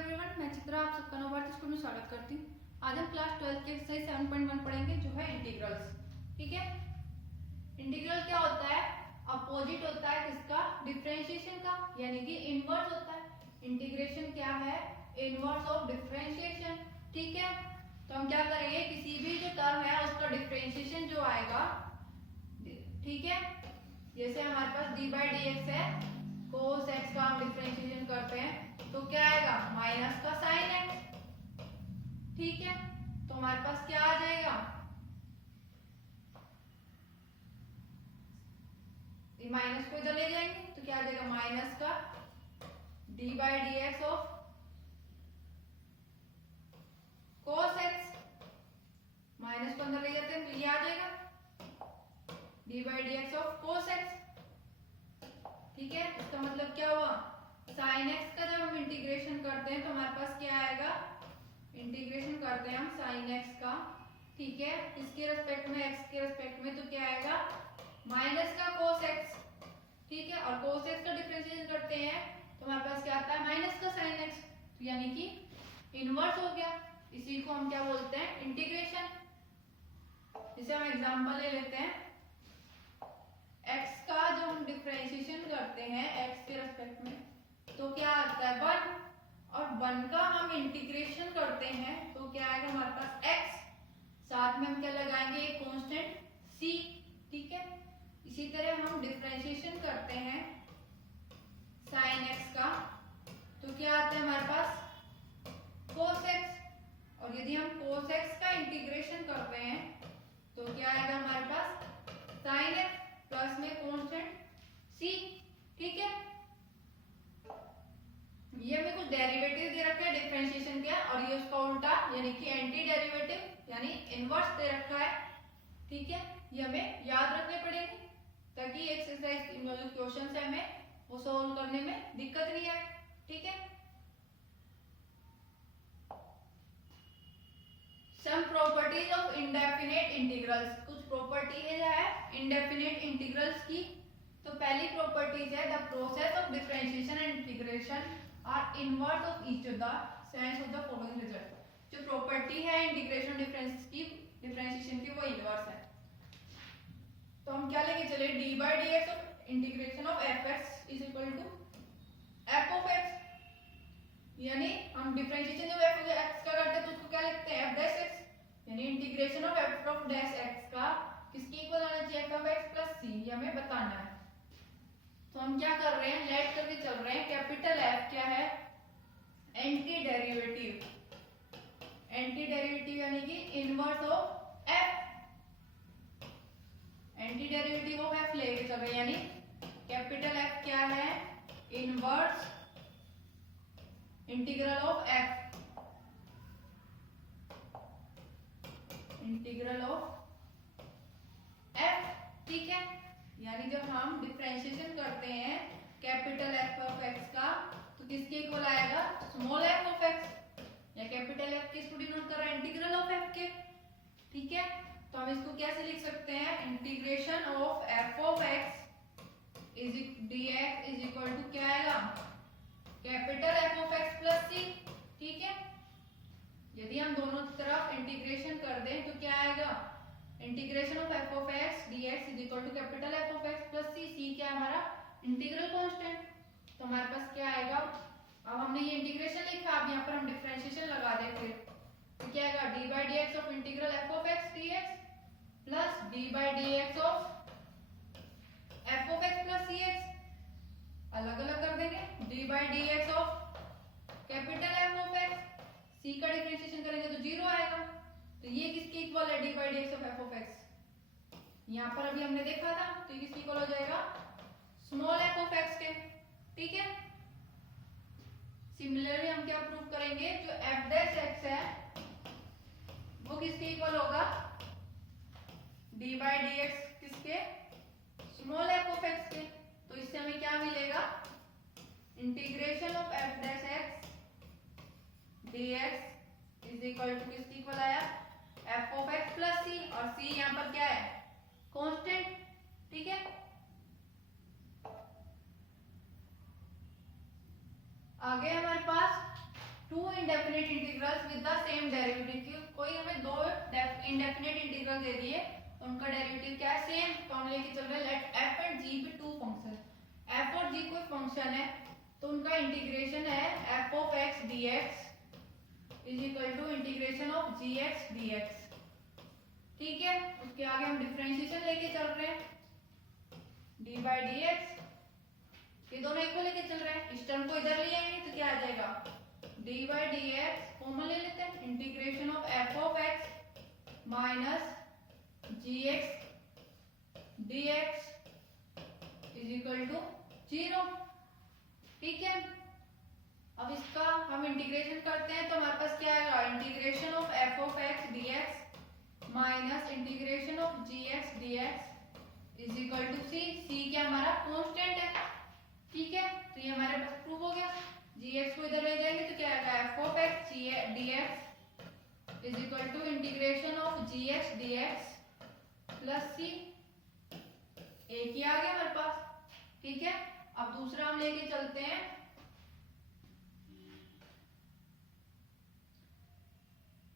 Everyone, मैं चित्रा आप सबका नवभारती स्कूल में स्वागत करती हूँ। आज हम क्लास 12 के एक्सरसाइज 7.1 पढ़ेंगे जो है इंटीग्रल्स। ठीक है, इंटीग्रल क्या होता है? अपोजिट होता है किसका? डिफरेंशिएशन का, यानी कि इनवर्स होता है। इंटीग्रेशन क्या है? Inverse of differentiation. ठीक है, तो हम क्या करेंगे, किसी भी जो टर्म है उसका डिफरेंशिएशन जो आएगा, ठीक है, जैसे हमारे पास डी बाई डी एक्स है, कोस एक्स का हम डिफरेंशिएशन करते हैं तो क्या आएगा? माइनस का साइन एक्स। ठीक है, तो हमारे पास क्या आ जाएगा? माइनस को इधर ले जाएंगे तो क्या आ जाएगा? माइनस का D by D x of cos x. Minus को अंदर ले जाते हैं तो ये आ जाएगा D by D x of cos x. ठीक है, इसका मतलब क्या हुआ? साइन एक्स का जब हम इंटीग्रेशन करते हैं तो हमारे पास क्या आएगा? इंटीग्रेशन करते हैं हम साइन एक्स का, ठीक है, इसके रेस्पेक्ट में, एक्स के रेस्पेक्ट में, तो क्या आएगा? माइनस का कोस एक्स। ठीक है, और कोस एक्स का डिफरेंशिएशन करते हैं तो हमारे पास क्या आता है? माइनस का साइन एक्स, तो यानी कि इनवर्स हो गया। इसी को हम क्या बोलते हैं? इंटीग्रेशन। जैसे हम एग्जांपल ले लेते हैं, x का जो हम डिफरेंशिएशन करते हैं x के रेस्पेक्ट में तो क्या आता है? 1, और 1 का हम इंटीग्रेशन करते हैं तो क्या आएगा हमारे पास? x, साथ में हम क्या लगाएंगे? एक कांस्टेंट c। ठीक है, इसी तरह हम डिफरेंशिएशन करते हैं sin x का तो क्या आता है हमारे पास? cos x, और यदि हम cos x का इंटीग्रेशन करते हैं तो क्या आएगा हमारे पास? sin x प्लस में कांस्टेंट c। ठीक है, ये हमें कुछ डेरिवेटिव दे रखा है डिफरेंशिएशन के, और ये उसका उल्टा यानी कि एंटी डेरिवेटिव यानी इनवर्स दे रखा है। ठीक है, ये हमें याद रखने पड़ेंगे ताकि एक्सरसाइज जो क्वेश्चन है हमें वो सॉल्व करने में दिक्कत नहीं आए। ठीक है, some properties of indefinite integrals. कुछ प्रॉपर्टी है इंडेफिनिट इंटीग्रल्स की। तो पहली प्रॉपर्टीज है the process of differentiation and integration are inverse of each of the sense of the following result. जो प्रॉपर्टी है इंटीग्रेशन डिफरेंशिएशन की वो इनवर्स है। तो हम क्या लेके चले? D by D x of integration of f x is equal to f of x, यानी हम डिफरेंशिएशन जब एफ एक्स का करते हैं तो उसको क्या लिखते हैं? एफ डैश एक्स, यानी integration of F of dash x का किसके इक्वल आना चाहिए? एफ ऑफ एक्स प्लस सी, ये हमें बताना है। तो हम क्या कर रहे हैं? लेट करके चल रहे हैं। कैपिटल एफ क्या है? Anti derivative. एंटी डेरिवेटिव यानी कि inverse of F. Anti derivative of F लेके चल रहे हैं, यानी कैपिटल एफ क्या है? Inverse integral of F. Integral of F. ठीक है, यानी जब हम डिफरेंशिएशन करते हैं कैपिटल एफ ऑफ एक्स का तो किसके इक्वल आएगा? स्मॉल एफ ऑफ एक्स, या कैपिटल एफ किसको डिनोट कर रहा है? इंटीग्रल ऑफ एफ के। ठीक है, तो हम इसको कैसे लिख सकते हैं? Integration of F of X is dx is equal to क्या आएगा? Capital F of x plus C. ठीक है, यदि हम दोनों तरफ इंटीग्रेशन कर दें तो क्या आएगा? Integration of F of X dx is equal to capital F of x plus C. C क्या है हमारा? Integral constant. तो हमारे पास क्या आएगा? अब हमने ये इंटीग्रेशन लिखा, अब यहाँ पर हम डिफरेंशिएशन लगा दें फिर तो क्या आएगा? D by D x of integral F of X dx plus D by D x of F of x plus C X. अलग अलग कर देंगे। D by D x of capital F of X, C का differentiation करेंगे तो 0 आएगा। तो ये किसके इक्वल है? D by D x of F of x. यहाँ पर अभी हमने देखा था तो ये किसके इक्वल हो जाएगा? स्मॉल एफ ऑफ एक्स के। ठीक है, सिमिलरली हम क्या प्रूव करेंगे? जो एफ डैश एक्स है वो किसके इक्वल होगा? डी बाई डी एक्स किसके? स्मॉल एफ ऑफ एक्स के। तो इससे हमें क्या मिलेगा? Integration of f dash x dx is equal to किसके इक्वल आया? F of x plus c, और सी यहाँ पर क्या है? कांस्टेंट। ठीक है, आगे हमारे पास 2 integrals with the same derivative. कोई हमें दो इंडेफिनिट इंटीग्रल दे दिए, उनका डेरिवेटिव क्या है, सेम। तो हम लेके चल रहे हैं let f and g be two function. f और g कोई फंक्शन है तो उनका इंटीग्रेशन है f of x dx is equal to integration of gx dx। ठीक है, उसके आगे हम डिफरेंशिएशन लेके चल रहे हैं, d बाई dx। ये दोनों एक को लेके चल रहे हैं, इस टर्म को इधर ले आएंगे तो क्या आ जाएगा, d बाई dx कॉमन ले लेते हैं, integration of f of x minus gx dx is equal to 0। ठीक है, अब इसका हम इंटीग्रेशन करते हैं तो हमारे पास क्या आएगा, integration of f of x dx minus integration of gx dx is equal to c क्या हमारा कांस्टेंट है। ठीक है, तो ये हमारे पास प्रूव हो गया। gx को इधर ले जाएंगे तो क्या आएगा, f of x dx is equal to integration of gx dx plus c। एक ही आ गया हमारे पास। ठीक है, अब दूसरा हम लेके चलते हैं,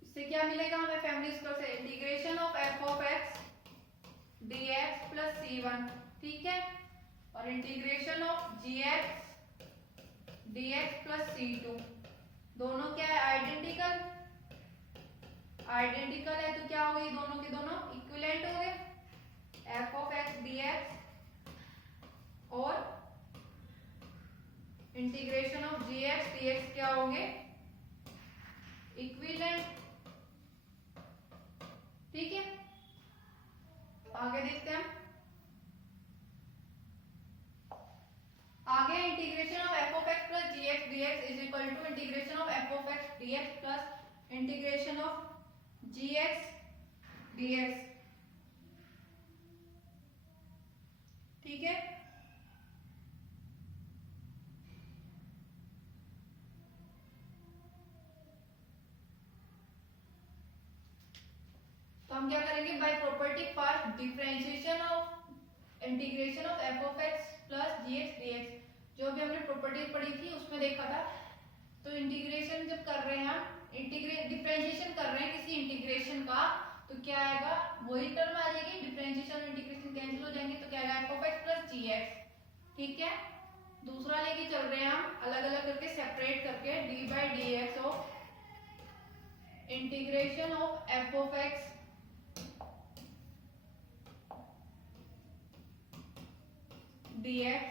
इससे क्या मिलेगा हमें फैमिली स्क्वायर से, integration of f of x dx plus c1। ठीक है, और integration of gx dx plus c2। दोनों क्या है, आइडेंटिकल। आइडेंटिकल है तो क्या हो गई, दोनों के दोनों इक्विवेलेंट हो गए। f ऑफ x dx और इंटीग्रेशन ऑफ gx dx क्या होंगे, इक्विवेलेंट। ठीक है, आगे देखते हैं। आगे integration of f of x plus gx dx is equal to integration of f of x dx plus integration of gx dx। ठीक है, तो हम क्या करेंगे, by property first differentiation of integration of f of x plus gx dx। जो भी हमने property पढ़ी थी उसमें देखा था, तो इंटीग्रेशन जब कर रहे हैं हम, डिफरेंशिएशन कर रहे हैं किसी इंटीग्रेशन का, तो क्या आएगा, वही टर्म आ जाएगी, डिफरेंशिएशन और इंटीग्रेशन कैंसिल हो जाएंगे तो क्या आएगा, f of x plus gx। ठीक है, दूसरा लेके चल रहे हैं हम अलग अलग करके, सेपरेट करके, d by dx of integration of f of x dx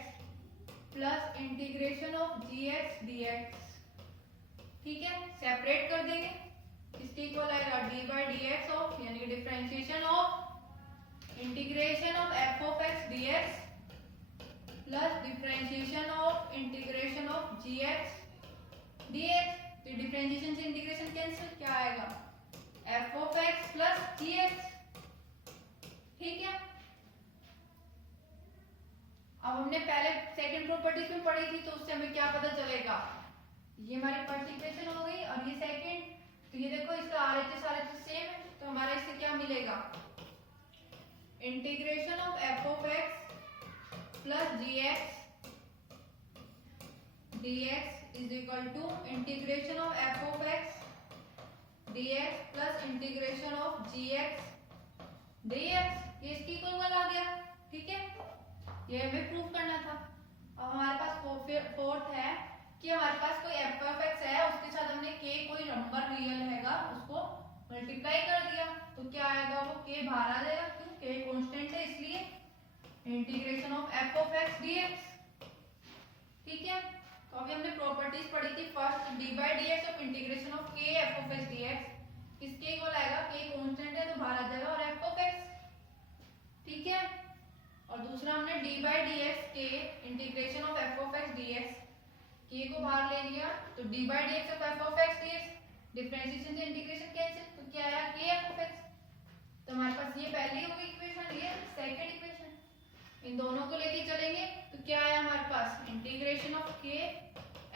plus integration of gx dx। ठीक है, सेपरेट कर देंगे, इसके इक्वल आएगा d बाई dx ऑफ, यानी कि differentiation of integration of f of x dx plus differentiation of integration of gx dx। तो differentiation से इंटीग्रेशन कैंसिल, क्या आएगा, f of x plus gx। ठीक है, अब हमने पहले सेकंड प्रॉपर्टीज में पढ़ी थी तो उससे हमें क्या पता चलेगा, ये हमारी फर्स्ट इक्वेशन हो गई और ये सेकंड। तो ये देखो इसका RHS सेम है, तो हमारा इससे क्या मिलेगा, integration of f of x plus gx dx is equal to integration of f of x dx plus integration of gx dx। ये इसकी इक्वल आ गया। ठीक है, ये हमें प्रूव करना था। अब हमारे पास फोर्थ है कि हमारे पास कोई f ऑफ x है, उसके साथ हमने k कोई नंबर रियल हैगा उसको मल्टीप्लाई कर दिया, तो क्या आएगा, वो k बाहर आ जाएगा, क्यों, k कांस्टेंट है इसलिए। Integration of f of x dx। ठीक है, तो अभी हमने प्रॉपर्टीज पढ़ी थी, first d by dx of integration of k f of x dx, किसके इक्वल आएगा, k कांस्टेंट है तो बाहर आ जाएगा, और f ऑफ x। ठीक है, और दूसरा हमने d बाई dx के integration of f of x dx, k को बाहर ले लिया तो d by dx of f of x dx, differentiation से इंटीग्रेशन कैंसिल, तो क्या आया, k f ऑफ x। तो हमारे पास ये पहली होगी इक्वेशन, ये सेकंड इक्वेशन, इन दोनों को लेके चलेंगे तो क्या आया हमारे पास, integration of k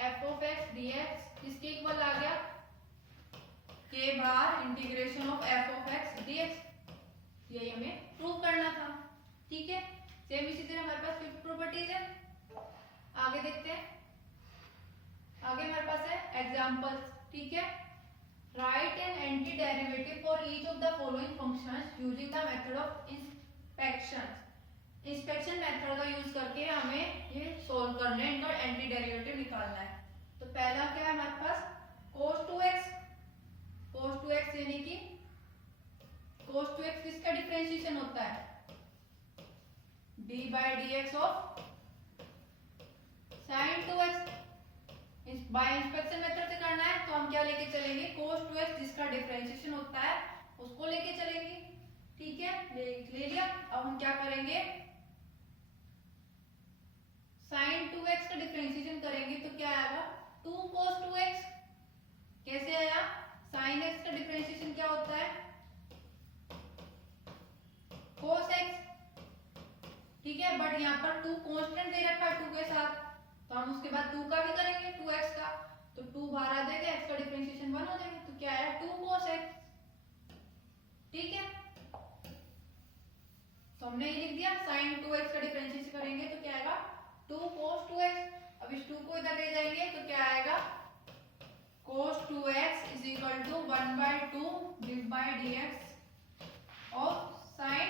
f of x dx, किसके इक्वल आ गया, k बाहर integration of f of x dx। यही हमें प्रूव करना था। ठीक है, सेम इसी तरह हमारे पास फिफ्थ प्रॉपर्टीज है, आगे देखते हैं। आगे हमारे पास है एग्जांपल्स। ठीक है, Write an antiderivative for each of the following functions using the method of inspection. Inspection method का यूज करके हमें ये सोल्व करना है, इनका एंटी डेरिवेटिव निकालना है। तो पहला क्या है हमारे पास cos 2x, cos 2x यानी कि cos 2x किसका डिफरेंशिएशन होता है d by dx of sin 2x। Bye inspection method से करना है तो हम क्या लेके चलेंगे cos 2x जिसका डिफरेंशिएशन होता है उसको लेके चलेंगे। ठीक है, ले लिया। अब हम क्या करेंगे sin 2x का डिफरेंशिएशन करेंगे तो क्या आएगा 2 cos 2x। कैसे आया, sin x का डिफरेंशिएशन क्या होता है cos x। ठीक है, बट यहाँ पर 2 कांस्टेंट दे रखा है 2 के साथ, तो हम उसके बाद 2 का भी करेंगे 2x का, तो 2 बाहर आ जाएगा, x का डिफरेंशिएशन 1 हो जाएगा, तो क्या आया 2 cos x। ठीक है, तो हमने ये लिख दिया sin 2x का डिफरेंशिएशन करेंगे तो क्या आएगा 2 cos 2x। अब इस 2 को इधर ले जाएंगे तो क्या आएगा cos 2x is equal to 1/2 div by dx of sin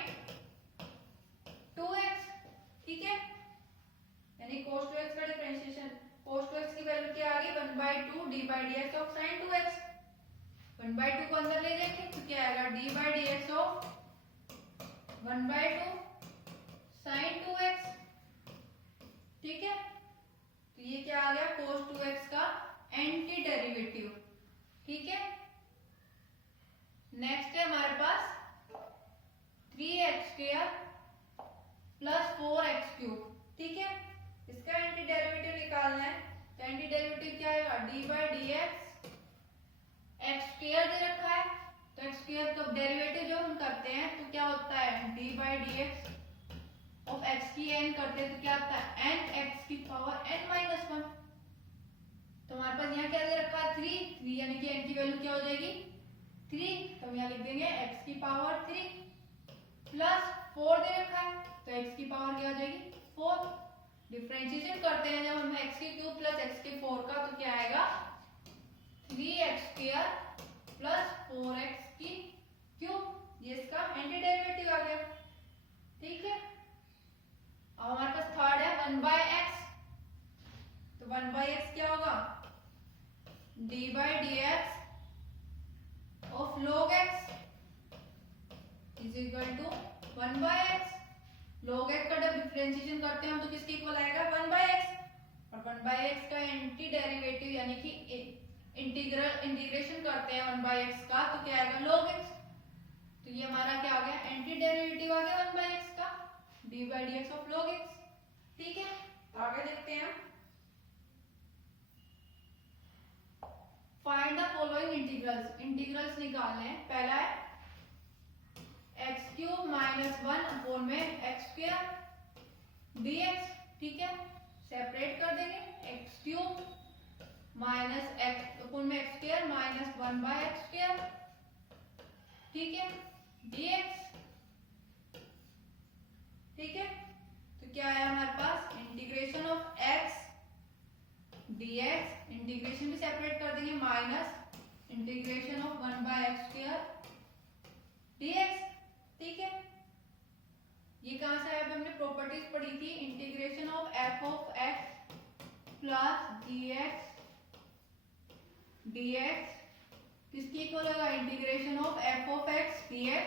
2x। ठीक है, यानी cos 2x का डिफरेंशिएशन, cos 2x की वैल्यू क्या आ गई 1/2 d by dx of sin 2x। 1/2 को अंदर ले जाएंगे तो क्या आएगा d by dx of 1/2 sin 2x। ठीक है, तो ये क्या आ गया cos 2x का एंटी डेरिवेटिव। ठीक है, नेक्स्ट है हमारे पास 3x² प्लस 4x³। ठीक है, इसका एंटी डेरिवेटिव निकालना है तो एंटी डेरिवेटिव क्या आएगा d by dx x² दे रखा है, तो x² का डेरिवेटिव जो हम करते हैं तो क्या होता है d by dx of x की n करते हैं तो क्या आता है n x की पावर n माइनस 1। तो हमारे पास यहाँ क्या दे रखा है 3 यानी कि n की वैल्यू क्या हो जाएगी 3, तो हम यहाँ लिख देंगे x की पावर 3 प्लस 4 दे रखा है तो x की पावर क्या हो जाएगी 4। डिफरेंशिएशन करते हैं जब हम x³ प्लस x4 का तो क्या आएगा 3x² प्लस 4x³। ये इसका एंटी डेरिवेटिव आ गया। ठीक है, अब हमारे पास थर्ड है 1/x, तो 1/x क्या होगा d by dx of log x is equal to 1/x। log x का जब डिफरेंशिएशन करते हैं हम तो किसके इक्वल आएगा 1/x, और 1/x का एंटी डेरिवेटिव यानी कि इंटीग्रेशन करते हैं 1/x का तो क्या आएगा log x। तो ये हमारा क्या आ गया एंटी डेरिवेटिव आ गया 1/x का d by dx of log x। ठीक है, आगे देखते हैं। Find the following integrals, integrals निकालने हैं। पहला है x³ माइनस 1 अपोन में x² dx। ठीक है, सेपरेट कर देंगे x³ माइनस x अपोन में x² माइनस 1/x²। ठीक है, dx। ठीक है, तो क्या है हमारे पास integration of x dx, integration भी सेपरेट कर देंगे minus integration of 1/x² dx। ठीक है, ये कहां से आया, हमने प्रॉपर्टीज पढ़ी थी integration of f of x plus dx dx किसकी इक्वल होगा integration of f of x dx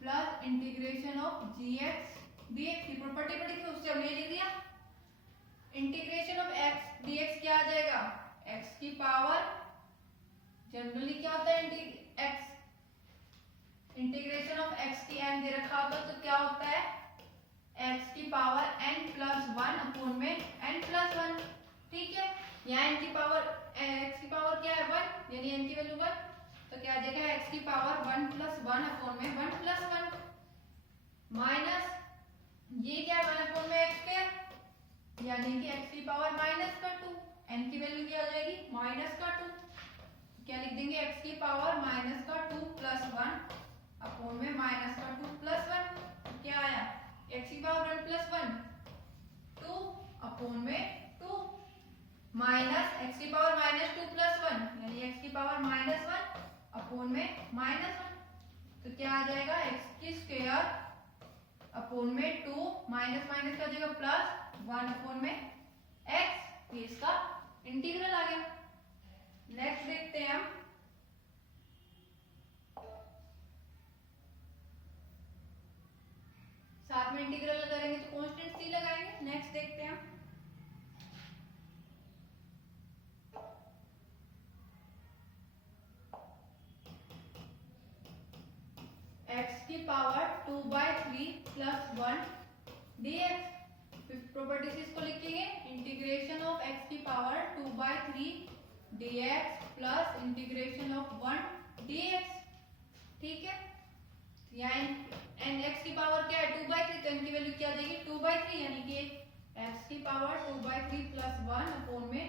plus integration of gx dx की प्रॉपर्टी पढ़ी थी, उससे हमने लिख दिया। इंटीग्रेशन ऑफ x dx क्या आ जाएगा x की पावर, जनरली क्या होता है x इंटीग्रेशन ऑफ x की n दे रखा होता है तो क्या होता है x की पावर n प्लस 1 अपोन में n प्लस 1। ठीक है, यहाँ n की पावर x की पावर क्या है 1 यानी n की वैल्यू 1, तो क्या आ जाएगा x की पावर 1 प्लस 1 अपोन में 1 प्लस 1 माइनस ये क्या है 1 अपोन में x² यानी कि x की पावर माइनस का 2, n की वैल्यू क्या आ जाएगी माइनस का 2, क्या लिख देंगे x की पावर माइनस का 2 प्लस 1 अपोन में माइनस का 2 प्लस 1। क्या आया x की पावर 1 प्लस 1 2 अपोन में 2 माइनस x की पावर माइनस 2 प्लस 1 यानी x की पावर माइनस 1 -1, तो क्या आ जाएगा x की स्क्वायर अपॉन में 2 माइनस माइनस का जगह प्लस 1 अपॉन में x, ये इसका इंटीग्रल आ गया। नेक्स्ट देखते हैं हम साथ में इंटीग्रल करेंगे तो कांस्टेंट c लगाएंगे। नेक्स्ट देखते हैं हम x की पावर 2/3 प्लस 1 dx। प्रॉपर्टीज इसको लिखेंगे इंटीग्रेशन ऑफ x की power 2/3 dx plus integration of 1 dx। ठीक है, यहाँ एन x की पावर क्या है 2/3, तो इनकी वैल्यू क्या आ जाएगी 2/3, यानी कि x की पावर 2/3 प्लस 1 अपॉन में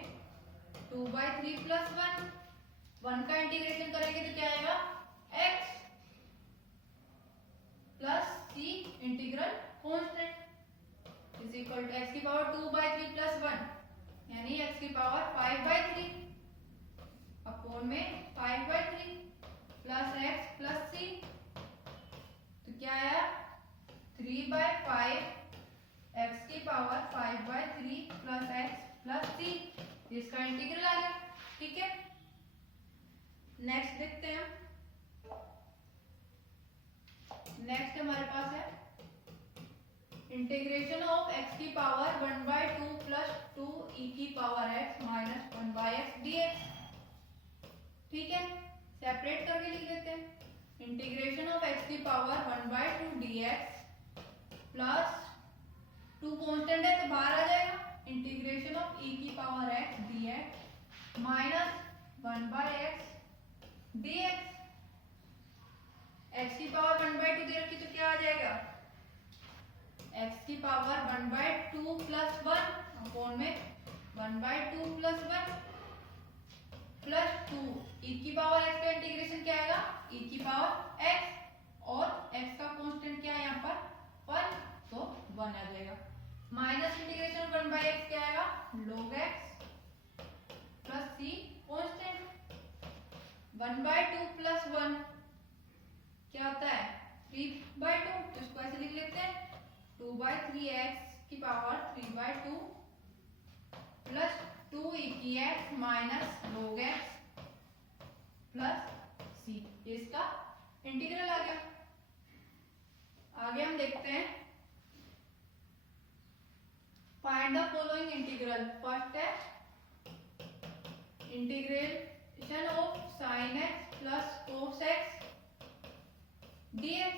2/3 प्लस 1 का इंटीग्रेशन करेंगे तो क्या आएगा x plus c integral constant is equal to x की पावर 2/3 प्लस 1 यानी x की पावर 5/3 अपॉन में 5/3 प्लस x प्लस c, तो क्या आया 3/5 x की power 5/3 plus x plus c, इसका इंटीग्रल आ गया। ठीक है, नेक्स्ट देखते हैं। नेक्स्ट हमारे पास है इंटीग्रेशन ऑफ x की पावर 1/2 प्लस 2 e की power x minus 1/x dx। ठीक है, सेपरेट करके लिख देते हैं। इंटीग्रेशन ऑफ x की पावर 1/2 dx प्लस 2 कांस्टेंट है तो बाहर आ जाएगा, इंटीग्रेशन ऑफ e की power x dx minus 1/x dx। x की पावर 1/2 दे रखी तो क्या आ जाएगा x की पावर 1/2 प्लस 1 अपॉन में 1/2 प्लस 1 प्लस 2 e की पावर x का इंटीग्रेशन क्या आएगा e की पावर x और x का कांस्टेंट क्या है यहाँ पर 1, तो 1 आ जाएगा। माइनस इंटीग्रेशन 1/x क्या आएगा log x plus c constant 1/2 plus 1 क्या होता है 3/2, तो इसको ऐसे लिख लेते हैं 2/3x की पावर 3/2 प्लस 2e की x minus log x plus c, ये इसका इंटीग्रल आ गया। आगे हम देखते हैं find the following integral. First है integration of sin x plus cos x dx।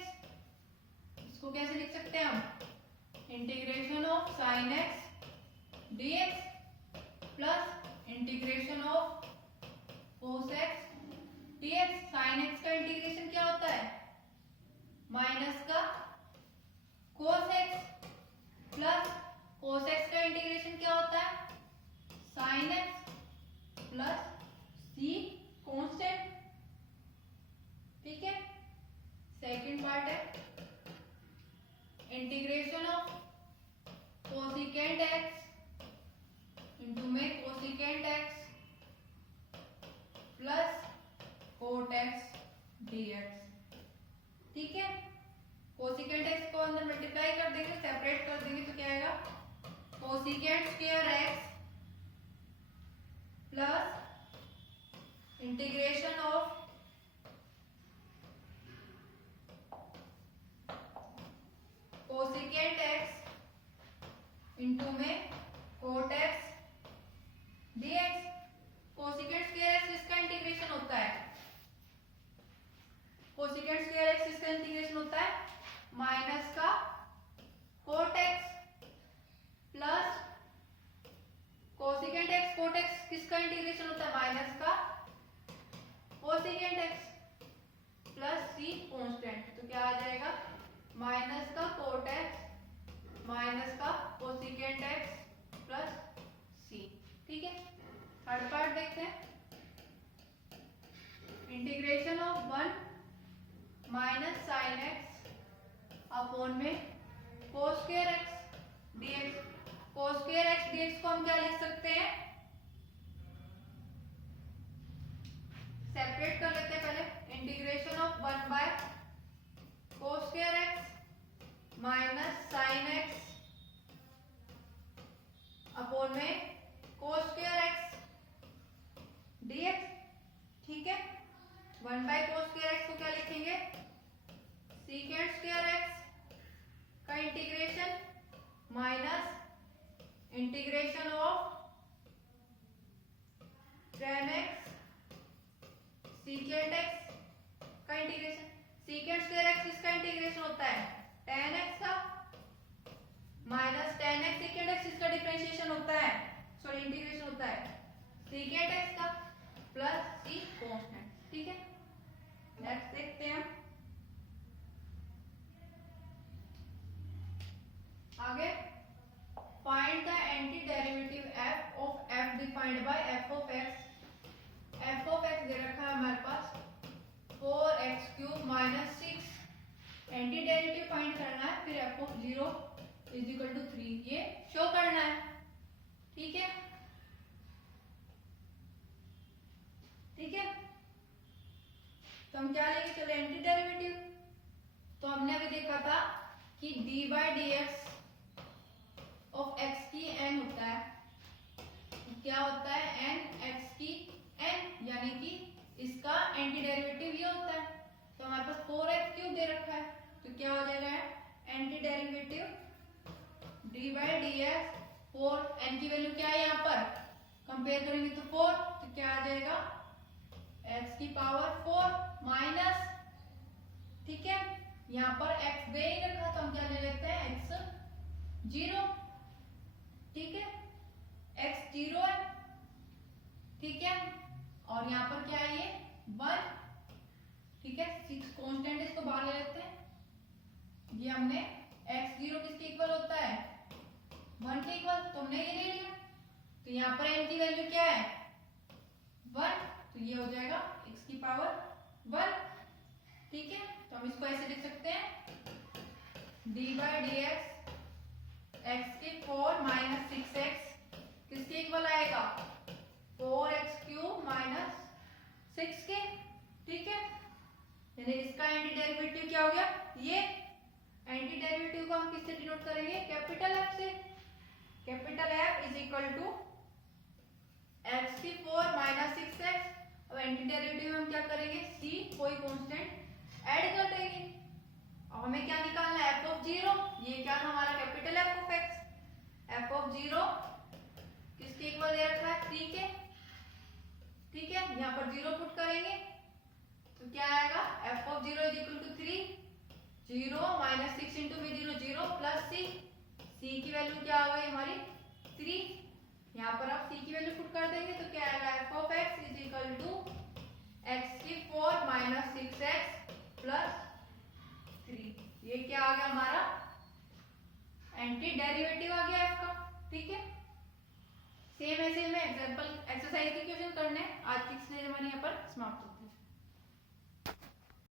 इसको कैसे लिख सकते हैं हम integration of sin x dx plus integration of cos x dx। sin x का इंटीग्रेशन क्या होता है माइनस का cos x plus cos x का इंटीग्रेशन क्या होता है sin x plus c constant. ठीक है, सेकंड पार्ट है integration of cosecant x into में cosecant x plus coat x dx। ठीक है, कोसिकेंट x को अंदर मल्टीप्लाई कर देंगे, सेपरेट कर देंगे तो क्या आएगा cosecant square x plus integration of cosecant x into में cot x dx। Cosecant square x इसका इंटीग्रेशन होता है कोसिकेंट स्क्वायर x इसका इंटीग्रेशन होता है माइनस का cot x plus cosecant x cot x किसका इंटीग्रेशन होता है माइनस का cosecant x plus c constant, तो क्या आ जाएगा माइनस का कोट x माइनस का कोसिकेंट x प्लस c। ठीक है, थर्ड पार्ट देखते हैं integration of 1 minus sine x upon में cos square x dx। Cos square x dx को हम क्या लिख सकते हैं सेपरेट कर लेते हैं पहले। Integration integration of 1 by cos square x minus sine x upon में cos स्क्वायर x dx। ठीक है, 1 बाय cos स्क्वायर x को क्या लिखेंगे, सीकेंड स्क्वायर x का integration minus integration of tan x सीकेंड x का इंटीग्रेशन। सीकेंड स्क्वायर x किसका integration होता है, tan x का, माइनस tan x सीकेंड x इसका डिफरेंशिएशन होता है, सॉरी इंटीग्रेशन होता है सीकेंड x का, प्लस c कांस्टेंट। ठीक है, नेक्स्ट देखते हैं आगे। Find the anti derivative f of f defined by f of x। f of x दे रखा है हमारे पास 4x³ minus 6। Anti derivative find करना है, फिर f of 0 is equal to 3 ये शो करना है। ठीक है, ठीक है, तो हम क्या लेंगे, चलो एंटी डेरिवेटिव। तो हमने अभी देखा था कि dy dx ऑफ x की n होता है, क्या होता है n x की n, यानी कि इसका एंटी डेरिवेटिव ये होता है। तो हमारे पास 4x³ दे रखा है, तो क्या हो जाएगा anti derivative dy dx 4, n की वैल्यू क्या है यहाँ पर, कंपेयर करेंगे तो 4, तो क्या आ जाएगा x की पावर 4 माइनस, ठीक है, यहाँ पर x दे ही रखा तो हम क्या ले लेते हैं x 0। ठीक है, x 0 है, ठीक है, और यहाँ पर क्या है ये 1। ठीक है, 6 कांस्टेंट इसको बाहर ले लेते हैं। ये हमने x0 किसके इक्वल होता है 1 के इक्वल, तो हमने ये ले लिया। तो यहाँ पर n की वैल्यू क्या है 1, तो ये हो जाएगा x की पावर 1। ठीक है, तो हम इसको ऐसे लिख सकते हैं dy dx x के 4 माइनस 6x किसके इक्वल आएगा 4x³ माइनस 6 के। ठीक है, यानी इसका एंटी डेरिवेटिव क्या हो गया, ये एंटी डेरिवेटिव को हम किससे डिनोट करेंगे, कैपिटल F से। Capital F is equal to x की 4 माइनस 6x। अब एंटी डेरिवेटिव में हम क्या करेंगे, c कोई कांस्टेंट ऐड कर देंगे। अब हमें क्या निकालना है f ऑफ 0, ये क्या था हमारा capital F of x। f of 0 किसके इक्वल दे रखा है 3 के। ठीक है, यहाँ पर 0 पुट करेंगे तो क्या आएगा f of 0 is equal to 3, 0 minus 6 into भी 0 0 प्लस c। c की वैल्यू क्या आ गई हमारी 3। यहाँ पर आप c की वैल्यू पुट कर देंगे तो क्या आएगा f of x is equal to x की 4 माइनस 6x प्लस 3। ये क्या आ गया हमारा एंटी डेरिवेटिव आ गया f का। ठीक है, सेम ऐसे में एग्जांपल एक्सरसाइज के क्वेश्चन करने। आज की स्लाइड हमारी यहाँ पर समाप्त।